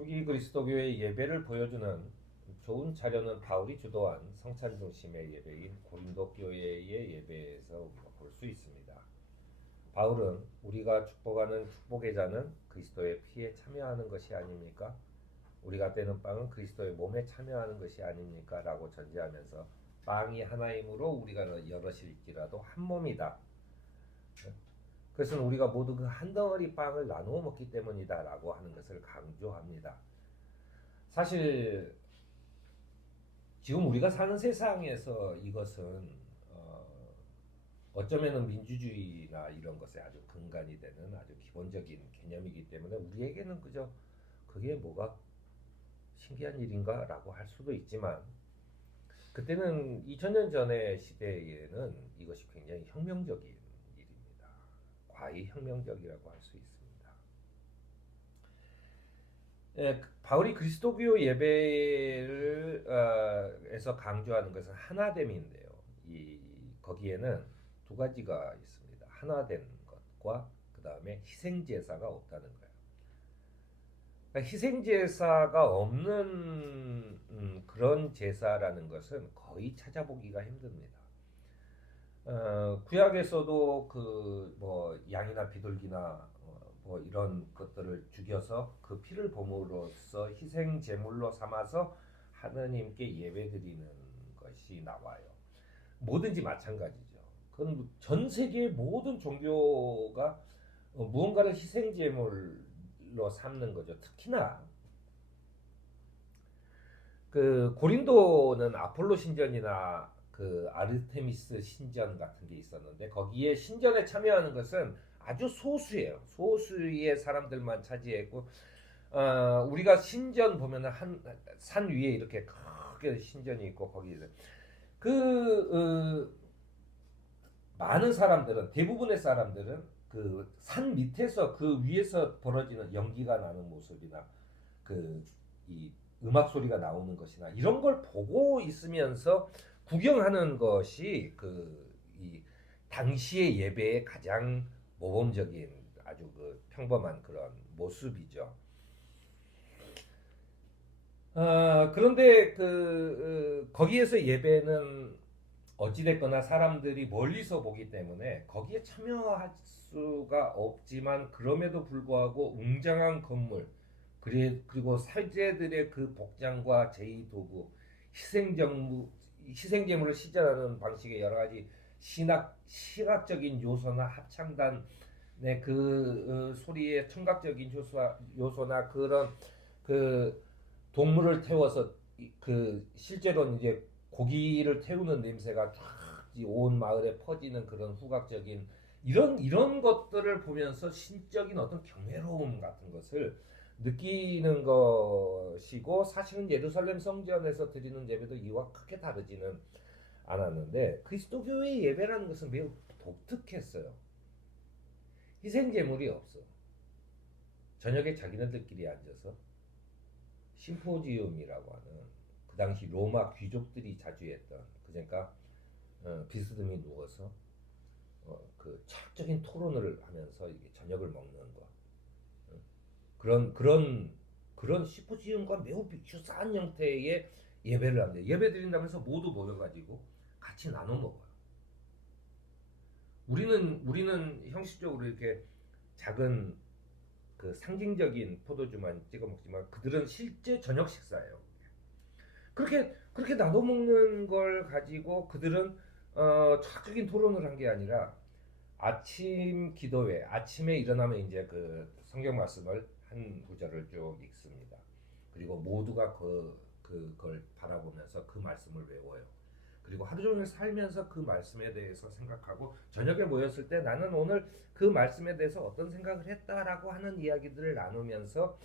초기 그리스도교의 예배를 보여주는 좋은 자료는 바울이 주도한 성찬 중심의 예배인 고린도 교회의 예배에서 볼 수 있습니다. 바울은 우리가 축복하는 축복의 잔은 그리스도의 피에 참여하는 것이 아닙니까? 우리가 떼는 빵은 그리스도의 몸에 참여하는 것이 아닙니까? 라고 전제하면서 빵이 하나이므로 우리가 여럿일지라도 한 몸이다. 그것은 우리가 모두 그 한 덩어리 빵을 나누어 먹기 때문이다 라고 하는 것을 강조합니다. 사실 지금 우리가 사는 세상에서 이것은 어쩌면 민주주의나 이런 것에 아주 근간이 되는 아주 기본적인 개념이기 때문에 우리에게는 그저 그게 뭐가 신기한 일인가 라고 할 수도 있지만, 그때는 2000년 전의 시대에는 이것이 굉장히 혁명적인 일입니다. 과히 혁명적이라고 할 수 있습니다. 바울이 그리스도교 예배를 에서 강조하는 것은 하나됨인데요. 거기에는 두 가지가 있습니다. 하나된 것과 그 다음에 희생제사가 없다는 거예요. 그러니까 희생제사가 없는 그런 제사라는 것은 거의 찾아보기가 힘듭니다. 구약에서도 그 뭐 양이나 비둘기나 뭐 이런 것들을 죽여서 그 피를 범으로써 희생 제물로 삼아서 하느님께 예배드리는 것이 나와요. 뭐든지 마찬가지죠. 그건 전 세계의 모든 종교가 무언가를 희생 제물로 삼는 거죠. 특히나 그 고린도는 아폴로 신전이나 그 아르테미스 신전 같은 게 있었는데, 거기에 신전에 참여하는 것은 아주 소수예요. 소수의 사람들만 차지했고, 우리가 신전 보면 한 산 위에 이렇게 크게 신전이 있고, 거기 많은 사람들은, 대부분의 사람들은 그 산 밑에서 그 위에서 벌어지는 연기가 나는 모습이나 이 음악 소리가 나오는 것이나 이런 걸 보고 있으면서 구경하는 것이 이 당시의 예배의 가장 모범적인 아주 그 평범한 그런 모습이죠. 그런데 거기에서 예배는 어찌됐거나 사람들이 멀리서 보기 때문에 거기에 참여할 수가 없지만, 그럼에도 불구하고 웅장한 건물, 그리고 사제들의 그 복장과 제의도구, 희생제물을 시전하는 방식의 여러 가지 시각적인 요소나 합창단의 소리의 청각적인 요소나 그런 동물을 태워서 실제로는 이제 고기를 태우는 냄새가 쫙 온 마을에 퍼지는 그런 후각적인 이런 것들을 보면서 신적인 어떤 경외로움 같은 것을 느끼는 것이고, 사실은 예루살렘 성전에서 드리는 예배도 이와 크게 다르지는 않았는데, 그리스도교의 예배라는 것은 매우 독특했어요. 희생제물이 없어. 저녁에 자기네들끼리 앉아서 심포지움이라고 하는 그 당시 로마 귀족들이 자주 했던, 그러니까 비스듬히 누워서 그 철학적인 토론을 하면서 이게 저녁을 먹는 거, 그런 심포지움과 매우 유사한 형태의 예배를 합니다. 예배 드린다면서 모두 모여가지고 같이 나눠 먹어요. 우리는 형식적으로 이렇게 작은 그 상징적인 포도주만 찍어 먹지만, 그들은 실제 저녁 식사예요. 그렇게 나눠 먹는 걸 가지고 그들은 철학적인 토론을 한 게 아니라 아침 기도회, 아침에 일어나면 이제 그 성경 말씀을 한 구절을 쭉 읽습니다. 그리고 모두가 그걸 바라보면서 그 말씀을 외워요. 그리고 하루 종일 살면서 그 말씀에 대해서 생각하고, 저녁에 모였을 때 나는 오늘 그 말씀에 대해서 어떤 생각을 했다라고 하는 이야기들을 나누면서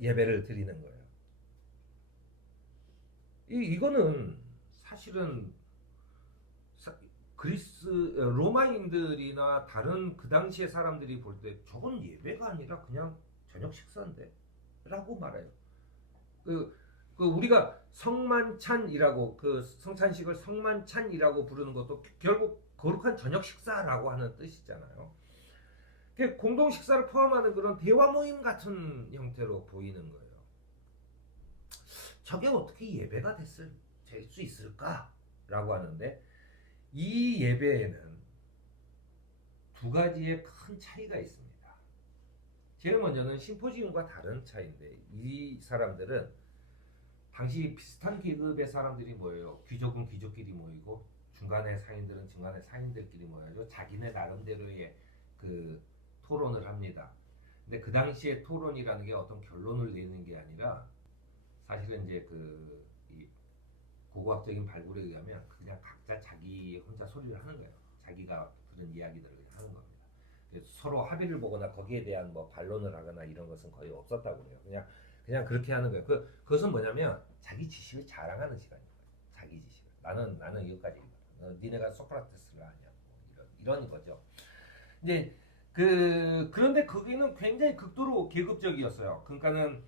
예배를 드리는 거예요. 이거는 사실은 로마인들이나 다른 그 당시의 사람들이 볼 때 저건 예배가 아니라 그냥 저녁 식사인데 라고 말해요. 우리가 성만찬이라고, 성찬식을 성만찬이라고 부르는 것도 결국 거룩한 저녁 식사라고 하는 뜻이잖아요. 공동 식사를 포함하는 그런 대화 모임 같은 형태로 보이는 거예요. 저게 어떻게 예배가 될 수 있을까라고 하는데, 이 예배에는 두 가지의 큰 차이가 있습니다. 제일 먼저는 심포지움과 다른 차이인데, 이 사람들은 당시 비슷한 계급의 사람들이 모여요. 귀족은 귀족끼리 모이고 중간에 상인들은 중간에 상인들끼리 모여서 자기네 나름대로의 그 토론을 합니다. 근데 그 당시에 토론이라는 게 어떤 결론을 내는 게 아니라 사실은 이제 이 고고학적인 발굴에 의하면 그냥 각자 자기 혼자 소리를 하는 거예요. 자기가 들은 이야기들을 하는 겁니다. 서로 합의를 보거나 거기에 대한 뭐 반론을 하거나 이런 것은 거의 없었다고 그래요. 그냥 그렇게 하는 거예요. 그것은 뭐냐면 자기 지식을 자랑하는 시간이에요. 자기 지식을. 나는 여기까지. 니네가 소크라테스를 아냐. 뭐 이런 거죠. 이제 그런데 거기는 굉장히 극도로 계급적이었어요. 그러니까는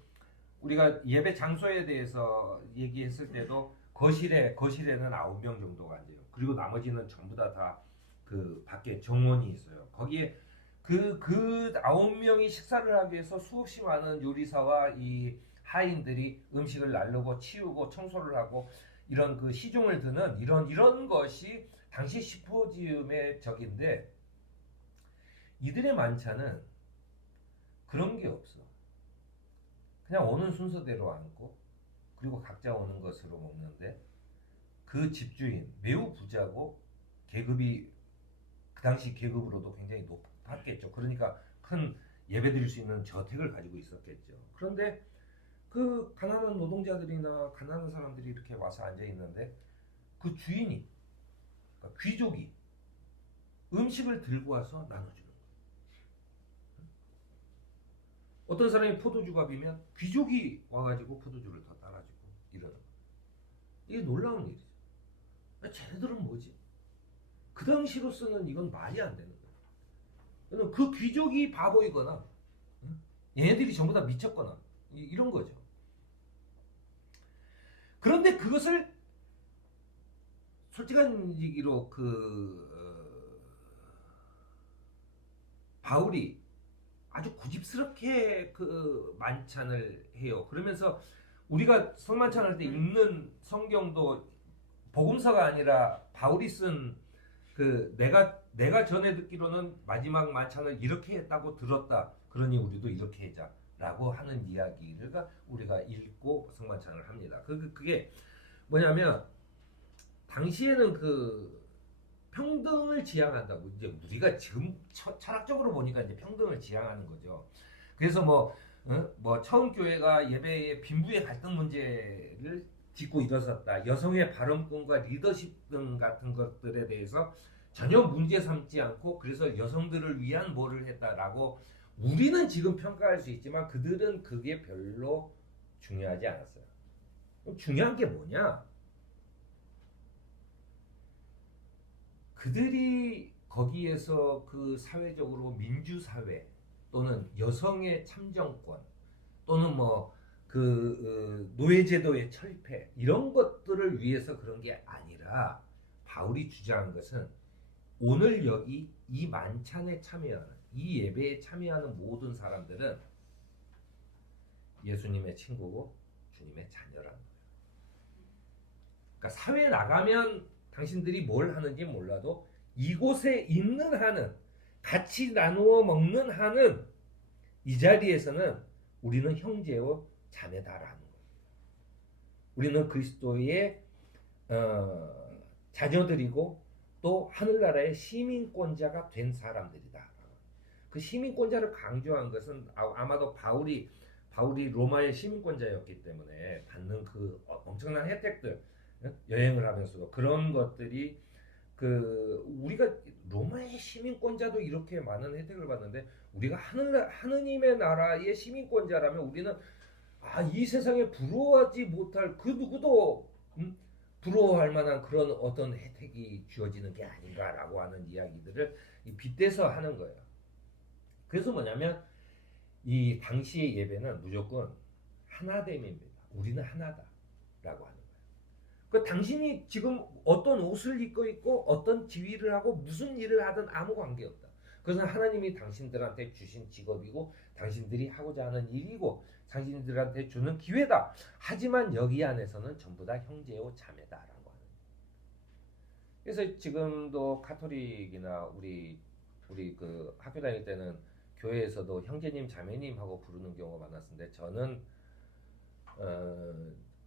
우리가 예배 장소에 대해서 얘기했을 때도 거실에는 9명 정도가 앉아요. 그리고 나머지는 전부 다 그 밖에 정원이 있어요. 거기에 그 9명이 식사를 하기 위해서 수없이 많은 요리사와 이 하인들이 음식을 나르고 치우고 청소를 하고 이런 그 시중을 드는 이런 것이 당시 시포지움의 적인데, 이들의 만찬은 그런 게 없어. 그냥 오는 순서대로 앉고 그리고 각자 오는 것으로 먹는데, 그 집주인 매우 부자고 계급이 그 당시 계급으로도 굉장히 높았겠죠. 그러니까 큰 예배 드릴 수 있는 저택을 가지고 있었겠죠. 그런데 그 가난한 노동자들이나 가난한 사람들이 이렇게 와서 앉아 있는데, 그 주인이, 그러니까 귀족이 음식을 들고 와서 나눠주는 거예요. 어떤 사람이 포도주갑이면 귀족이 와가지고 포도주를 더 따라주고 이러는 거예요. 이게 놀라운 일이죠. 쟤네들은 뭐지? 그 당시로서는 이건 말이 안 되는 거예요. 그 귀족이 바보이거나 얘네들이 전부 다 미쳤거나 이런 거죠. 그런데 그것을 솔직한 얘기로 바울이 아주 고집스럽게 그 만찬을 해요. 그러면서 우리가 성만찬할 때 읽는 성경도 복음서가 아니라 바울이 쓴 내가 전에 듣기로는 마지막 만찬을 이렇게 했다고 들었다. 그러니 우리도 이렇게 하자라고 하는 이야기를 우리가 읽고 성만찬을 합니다. 그게 뭐냐면, 당시에는 평등을 지향한다고, 이제 우리가 지금 철학적으로 보니까 이제 평등을 지향하는 거죠. 그래서 뭐 처음 교회가 예배의 빈부의 갈등 문제를 딛고 일어섰다. 여성의 발언권과 리더십 등 같은 것들에 대해서 전혀 문제 삼지 않고, 그래서 여성들을 위한 뭐를 했다라고 우리는 지금 평가할 수 있지만 그들은 그게 별로 중요하지 않았어요. 중요한 게 뭐냐? 그들이 거기에서 그 사회적으로 민주사회 또는 여성의 참정권 또는 노예제도의 철폐 이런 것들을 위해서 그런 게 아니라, 바울이 주장한 것은 오늘 여기 이 만찬에 참여하는, 이 예배에 참여하는 모든 사람들은 예수님의 친구고 주님의 자녀라는 거예요. 그러니까 사회에 나가면 당신들이 뭘 하는지 몰라도 이곳에 있는 한은, 같이 나누어 먹는 한은 이 자리에서는 우리는 형제요 자매다라는 거예요. 우리는 그리스도의 자녀들이고 또 하늘나라의 시민권자가 된 사람들이다. 그 시민권자를 강조한 것은 아마도 바울이 로마의 시민권자였기 때문에 받는 그 엄청난 혜택들, 여행을 하면서도 그런 것들이 우리가 로마의 시민권자도 이렇게 많은 혜택을 받는데, 우리가 하느님의 나라의 시민권자라면 우리는 이 세상에 부러워하지 못할 그 누구도 부러워할 만한 그런 어떤 혜택이 주어지는 게 아닌가라고 하는 이야기들을 빗대서 하는 거예요. 그래서 뭐냐면, 이 당시의 예배는 무조건 하나됨입니다. 우리는 하나다라고 하는 거예요. 당신이 지금 어떤 옷을 입고 있고 어떤 지위를 하고 무슨 일을 하든 아무 관계없다. 그것은 하나님이 당신들한테 주신 직업이고 당신들이 하고자 하는 일이고 당신들한테 주는 기회다. 하지만 여기 안에서는 전부 다 형제요 자매다라고 하는. 그래서 지금도 카톨릭이나 우리 그 학교 다닐 때는 교회에서도 형제님 자매님 하고 부르는 경우가 많았는데 저는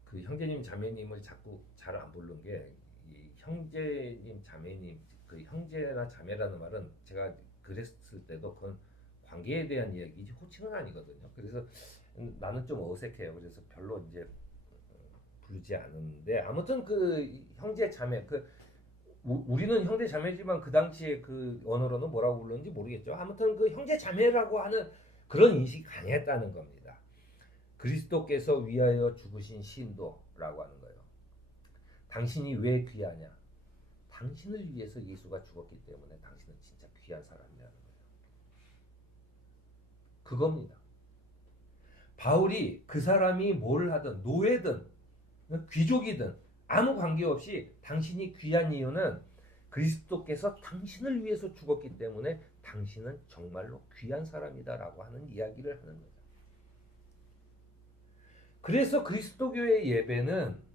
그 형제님 자매님을 자꾸 잘 안 부르는 게 이 형제님 자매님 그 형제나 자매라는 말은 제가 그랬을 때도 그건 관계에 대한 이야기지 호칭은 아니거든요. 그래서 나는 좀 어색해요. 그래서 별로 이제 부르지 않는데 아무튼 그 형제 자매 그 우리는 형제 자매지만 그 당시에 그 언어로는 뭐라고 부르는지 모르겠죠. 아무튼 그 형제 자매라고 하는 그런 인식이 강했다는 겁니다. 그리스도께서 위하여 죽으신 신도라고 하는 거예요. 당신이 왜 귀하냐? 당신을 위해서 예수가 죽었기 때문에 당신은 진짜 귀한 사람이라는 거예요. 그겁니다. 바울이 그 사람이 뭘 하든 노예든 귀족이든 아무 관계없이 당신이 귀한 이유는 그리스도께서 당신을 위해서 죽었기 때문에 당신은 정말로 귀한 사람이다라고 하는 이야기를 하는 거죠. 그래서 그리스도교의 예배는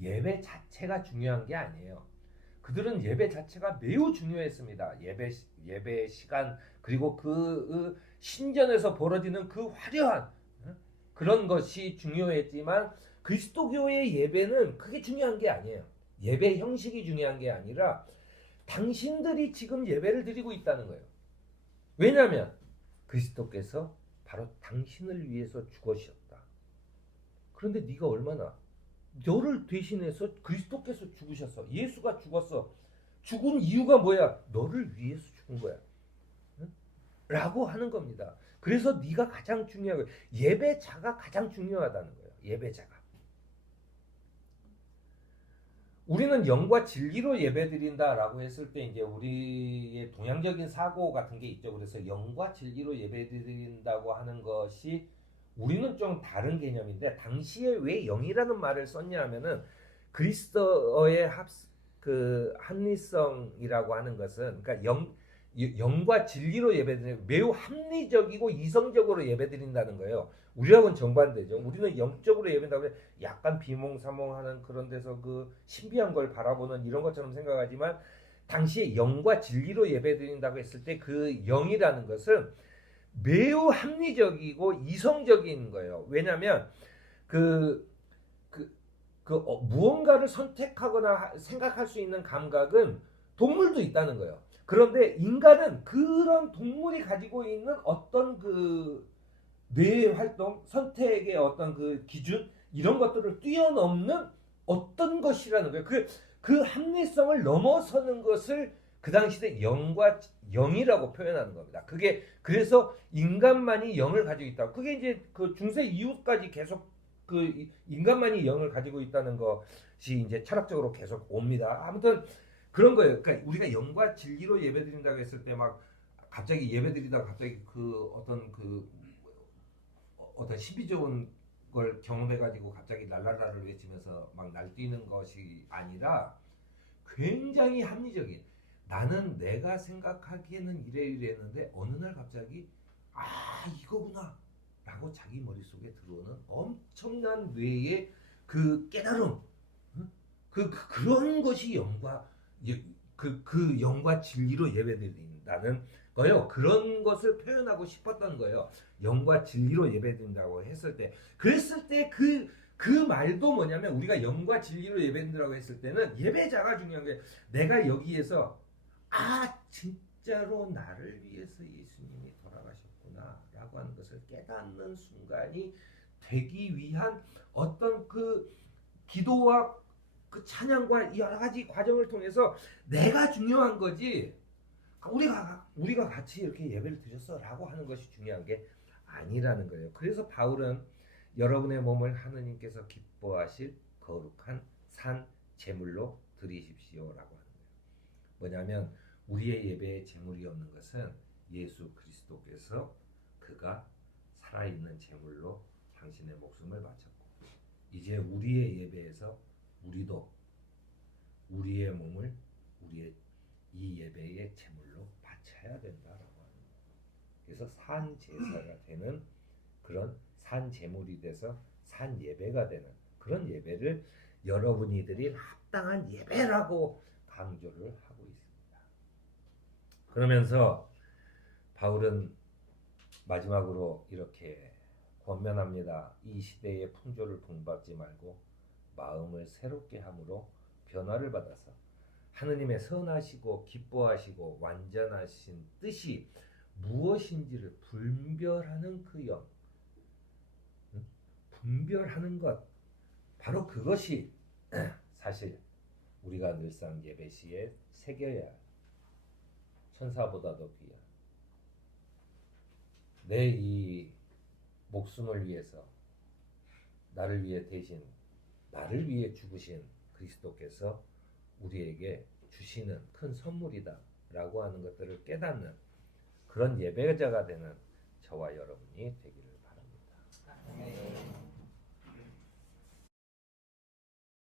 예배 자체가 중요한 게 아니에요. 그들은 예배 자체가 매우 중요했습니다. 예배 시간 그리고 그 신전에서 벌어지는 그 화려한 그런 것이 중요했지만 그리스도교의 예배는 그게 중요한 게 아니에요. 예배 형식이 중요한 게 아니라 당신들이 지금 예배를 드리고 있다는 거예요. 왜냐하면 그리스도께서 바로 당신을 위해서 죽으셨다. 그런데 네가 얼마나 너를 대신해서 그리스도께서 죽으셨어. 예수가 죽었어. 죽은 이유가 뭐야? 너를 위해서 죽은 거야. 응? 라고 하는 겁니다. 그래서 네가 가장 중요한 거예요. 예배자가 가장 중요하다는 거예요. 예배자가. 우리는 영과 진리로 예배드린다라고 했을 때 이제 우리의 동양적인 사고 같은 게 있죠. 그래서 영과 진리로 예배드린다고 하는 것이 우리는 좀 다른 개념인데 당시에 왜 영이라는 말을 썼냐 하면은 그리스도의 그 합리성이라고 하는 것은 그러니까 영과 진리로 예배드리는 매우 합리적이고 이성적으로 예배드린다는 거예요. 우리하고는 정반대죠. 우리는 영적으로 예배한다고 해서 약간 비몽사몽하는 그런 데서 그 신비한 걸 바라보는 이런 것처럼 생각하지만 당시에 영과 진리로 예배드린다고 했을 때 그 영이라는 것은 매우 합리적이고 이성적인 거예요. 왜냐하면 무언가를 선택하거나 생각할 수 있는 감각은 동물도 있다는 거예요. 그런데 인간은 그런 동물이 가지고 있는 어떤 그 뇌의 활동, 선택의 어떤 그 기준 이런 것들을 뛰어넘는 어떤 것이라는 거예요. 그 합리성을 넘어서는 것을 그 당시에 영이라고 표현하는 겁니다. 그게 그래서 인간만이 영을 가지고 있다. 그게 이제 그 중세 이후까지 계속 그 인간만이 영을 가지고 있다는 것이 이제 철학적으로 계속 옵니다. 아무튼 그런 거예요. 그러니까 우리가 영과 진리로 예배드린다고 했을 때 막 갑자기 예배드리다가 갑자기 그 어떤 신비적인 걸 경험해가지고 갑자기 랄랄라를 외치면서 막 날뛰는 것이 아니라 굉장히 합리적인 나는 내가 생각하기에는 이랬는데 어느 날 갑자기 이거구나 라고 자기 머릿속에 들어오는 엄청난 뇌의 그 깨달음 그런 것이 영과 진리로 예배드린다는 거예요. 그런 것을 표현하고 싶었던 거예요. 영과 진리로 예배드린다고 했을 때 그랬을 때 그 말도 뭐냐면 우리가 영과 진리로 예배드린다고 했을 때는 예배자가 중요한 게 내가 여기에서 진짜로 나를 위해서 예수님이 돌아가셨구나 라고 하는 것을 깨닫는 순간이 되기 위한 어떤 그 기도와 그 찬양과 여러 가지 과정을 통해서 내가 중요한 거지 우리가 같이 이렇게 예배를 드렸어라고 하는 것이 중요한 게 아니라는 거예요. 그래서 바울은 여러분의 몸을 하느님께서 기뻐하실 거룩한 산 제물로 드리십시오라고 하는 거예요. 뭐냐면 우리의 예배에 제물이 없는 것은 예수 그리스도께서 그가 살아있는 제물로 당신의 목숨을 바쳤고 이제 우리의 예배에서 우리도 우리의 몸을 우리의 이 예배의 제물로 바쳐야 된다라고 하는 거예요. 그래서 산 제사가 되는 그런 산 제물이 돼서 산 예배가 되는 그런 예배를 여러분이 드릴 합당한 예배라고 강조를 하고 있습니다. 그러면서 바울은 마지막으로 이렇게 권면합니다. 이 시대의 풍조를 본받지 말고 마음을 새롭게 함으로 변화를 받아서 하느님의 선하시고 기뻐하시고 완전하신 뜻이 무엇인지를 분별하는 그 영, 분별하는 것, 바로 그것이 사실 우리가 늘상 예배 시에 새겨야 할 천사보다도 귀한 내 이 목숨을 위해서 나를 위해 대신 나를 위해 죽으신 그리스도께서 우리에게 주시는 큰 선물이다 라고 하는 것들을 깨닫는 그런 예배자가 되는 저와 여러분이 되기를